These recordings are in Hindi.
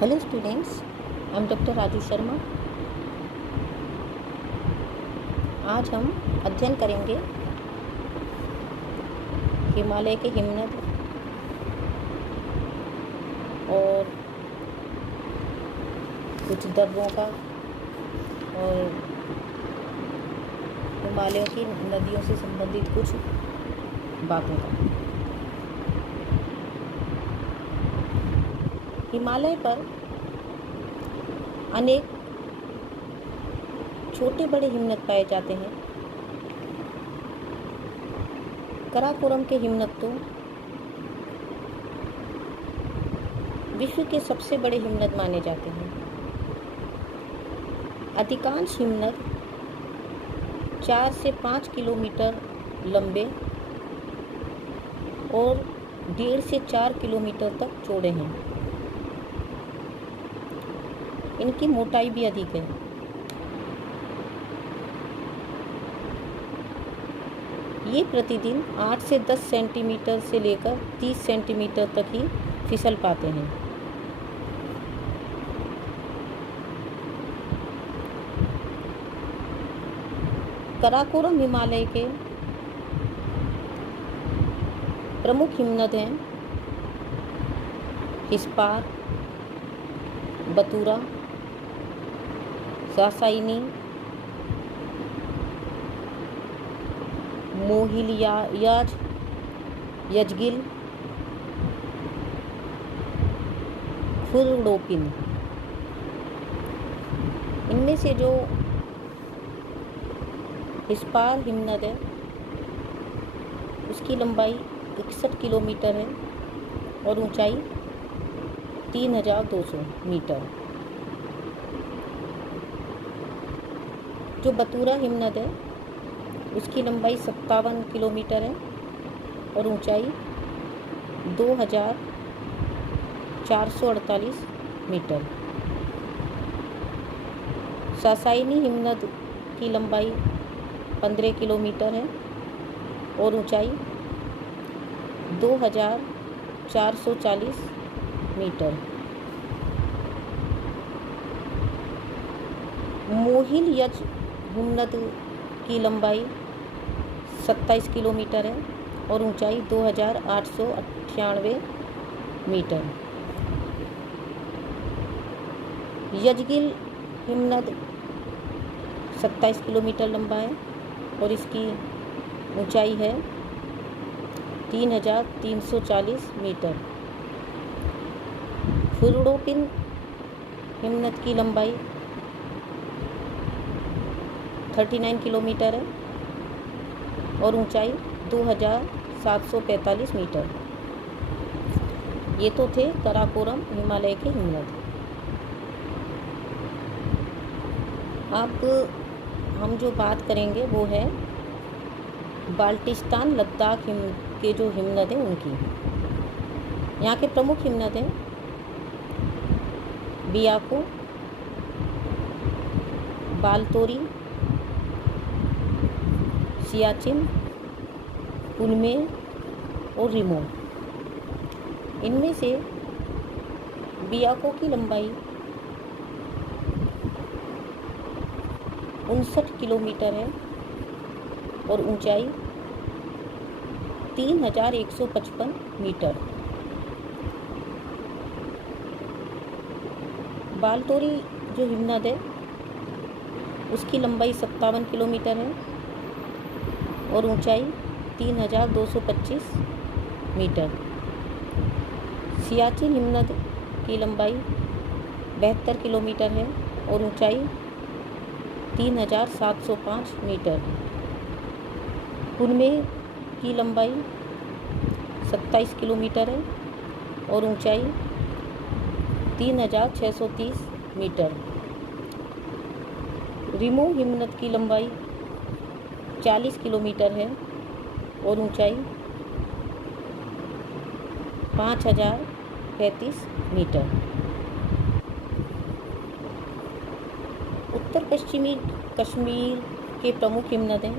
Hello students, I am doctor Raju Sharma. आज हम अध्ययन करेंगे हिमालय के हिमनद और कुछ दर्रों का और हिमालय की नदियों से संबंधित कुछ बातों का। हिमालय पर अनेक छोटे बड़े हिमनद पाए जाते हैं। काराकोरम के हिमनद तो विश्व के सबसे बड़े हिमनद माने जाते हैं। अधिकांश हिमनद 4 से 5 किलोमीटर लंबे और 1.5 से 4 किलोमीटर तक चौड़े हैं। इनकी मोटाई भी अधिक है। ये प्रतिदिन 8 से 10 सेंटीमीटर से लेकर 30 सेंटीमीटर तक ही फिसल पाते हैं। काराकोरम हिमालय के प्रमुख हिमनद हैं हिस्पार, बतूरा, सासाइनी, मोहिलयाज, यजगिल, खुर्डोपिन। इनमें से जो हिस्पार हिमनद है उसकी लंबाई 61 किलोमीटर है और ऊंचाई 3200 मीटर। जो बतूरा हिमनद है उसकी लंबाई 57 किलोमीटर है और ऊंचाई 2448 मीटर। सासाइनी हिमनद की लंबाई 15 किलोमीटर है और ऊंचाई 2440 मीटर। मोहिलयज हिमनद की लंबाई 27 किलोमीटर है और ऊंचाई 2898 मीटर। यजगिल हिमनद 27 किलोमीटर लंबा है और इसकी ऊंचाई है 3340 मीटर। खुर्डोपिन हिमनद की लंबाई 39 किलोमीटर है और ऊंचाई 2745 मीटर। ये तो थे काराकोरम हिमालय के हिमनद। अब हम जो बात करेंगे वो है बाल्टिस्तान लद्दाख के जो हिमनद हैं उनकी। यहाँ के प्रमुख हिमनद हैं बियाको, बालतोरी, सियाचिन, कुनमे और रिमो। इनमें से बियाको की लंबाई 59 किलोमीटर है और ऊंचाई 3155 मीटर। बालतोरी जो हिमनद है उसकी लंबाई 57 किलोमीटर है और ऊंचाई 3225 मीटर। सियाचिन हिमनद की लंबाई 72 किलोमीटर है और ऊंचाई 3705 मीटर। कुनमे की लंबाई 27 किलोमीटर है और ऊंचाई 3630 मीटर। रिमो हिमनद की लंबाई 40 किलोमीटर है और ऊंचाई 5035 मीटर। उत्तर पश्चिमी कश्मीर के प्रमुख हिमनद हैं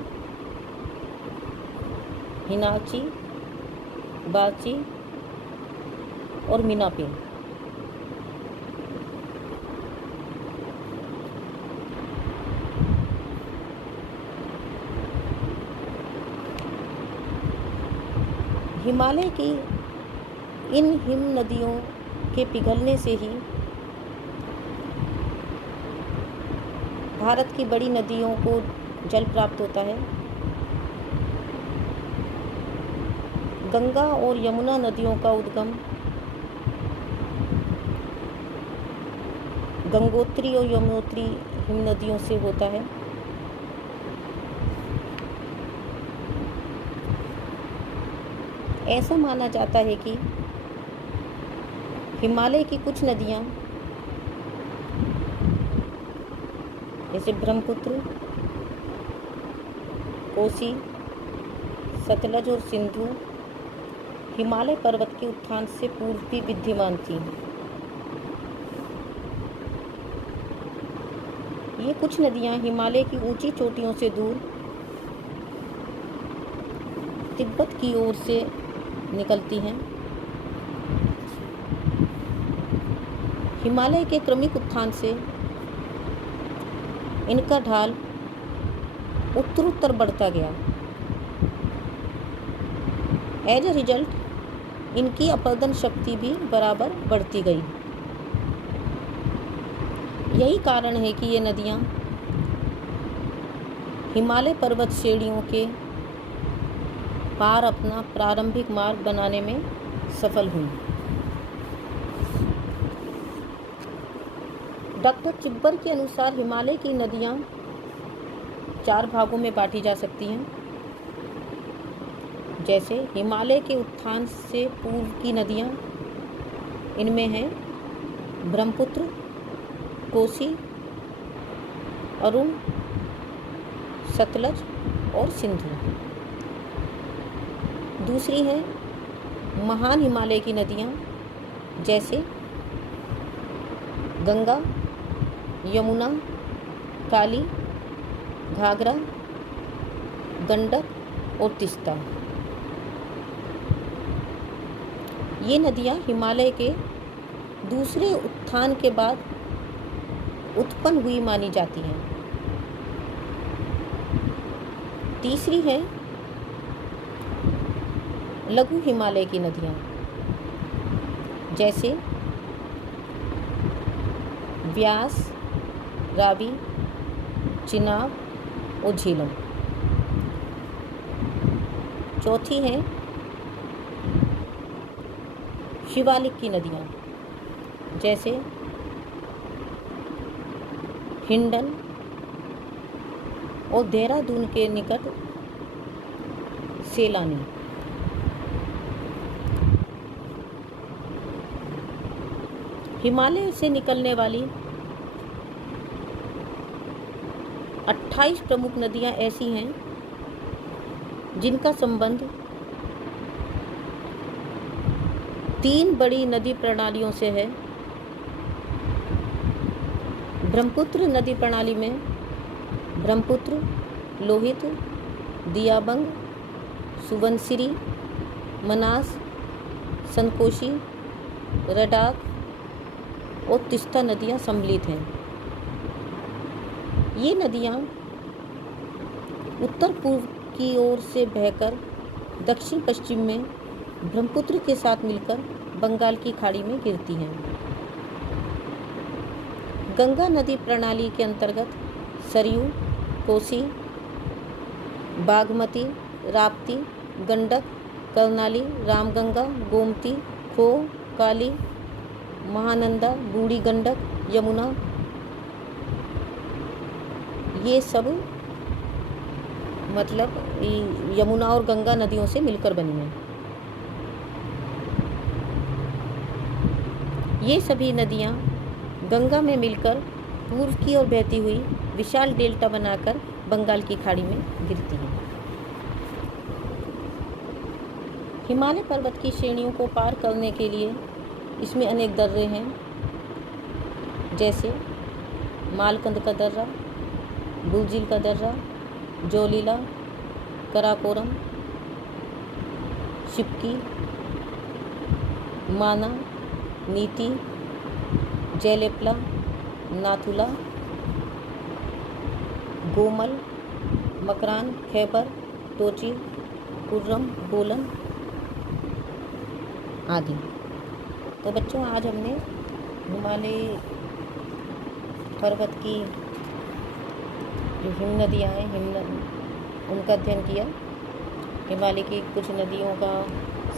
हिनाची, बाची और मीनापिन। हिमालय की इन हिम नदियों के पिघलने से ही भारत की बड़ी नदियों को जल प्राप्त होता है। गंगा और यमुना नदियों का उद्गम गंगोत्री और यमुनोत्री हिम नदियों से होता है। ऐसा माना जाता है कि हिमालय की कुछ नदियाँ जैसे ब्रह्मपुत्र, कोसी, सतलज और सिंधु हिमालय पर्वत के उत्थान से पूर्व भी विद्यमान थी। ये कुछ नदियाँ हिमालय की ऊंची चोटियों से दूर तिब्बत की ओर से निकलती हैं। हिमालय के क्रमिक उत्थान से इनका ढाल उत्तरोत्तर बढ़ता गया। एज ए रिजल्ट इनकी अपरदन शक्ति भी बराबर बढ़ती गई। यही कारण है कि ये नदियाँ हिमालय पर्वत श्रेणियों के पार अपना प्रारंभिक मार्ग बनाने में सफल हुई। डॉक्टर चिब्बर के अनुसार हिमालय की नदियाँ 4 भागों में बांटी जा सकती हैं। जैसे हिमालय के उत्थान से पूर्व की नदियाँ, इनमें हैं ब्रह्मपुत्र, कोसी, अरुण, सतलज और सिंधु। दूसरी है महान हिमालय की नदियाँ, जैसे गंगा, यमुना, काली, घाघरा, गंडक और तीस्ता। ये नदियाँ हिमालय के दूसरे उत्थान के बाद उत्पन्न हुई मानी जाती हैं। तीसरी है लघु हिमालय की नदियाँ, जैसे व्यास, रावी, चिनाब और झेलम। चौथी है शिवालिक की नदियाँ, जैसे हिंडन और देहरादून के निकट सेलानी। हिमालय से निकलने वाली 28 प्रमुख नदियाँ ऐसी हैं जिनका संबंध 3 बड़ी नदी प्रणालियों से है। ब्रह्मपुत्र नदी प्रणाली में ब्रह्मपुत्र, लोहित, दियाबंग, सुबनसिरी, मनास, सनकोशी, रडाक और तीस्ता नदियाँ सम्मिलित हैं। ये नदियाँ उत्तर पूर्व की ओर से बहकर दक्षिण पश्चिम में ब्रह्मपुत्र के साथ मिलकर बंगाल की खाड़ी में गिरती हैं। गंगा नदी प्रणाली के अंतर्गत सरयू, कोसी, बागमती, राप्ती, गंडक, कर्नाली, रामगंगा, गोमती, खो, काली, महानंदा, बूढ़ी गंडक, यमुना, ये सब मतलब यमुना और गंगा नदियों से मिलकर बनी हैं। ये सभी नदियाँ गंगा में मिलकर पूर्व की ओर बहती हुई विशाल डेल्टा बनाकर बंगाल की खाड़ी में गिरती हैं। हिमालय पर्वत की श्रेणियों को पार करने के लिए इसमें अनेक दर्रे हैं, जैसे मालकंद का दर्रा, बुलजिल का दर्रा, जोलीला, कराकोरम, शिपकी, माना, नीति, जयलेपला, नाथुला, गोमल, मकरान, खैबर, टोची, कुर्रम, बोलन, आदि। तो बच्चों, आज हमने हिमालय पर्वत की जो हिम नदियाँ हैं, उनका अध्ययन किया। हिमालय की कुछ नदियों का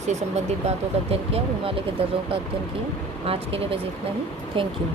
से संबंधित बातों का अध्ययन किया और हिमालय के दर्रों का अध्ययन किया। आज के लिए बस इतना ही। Thank you.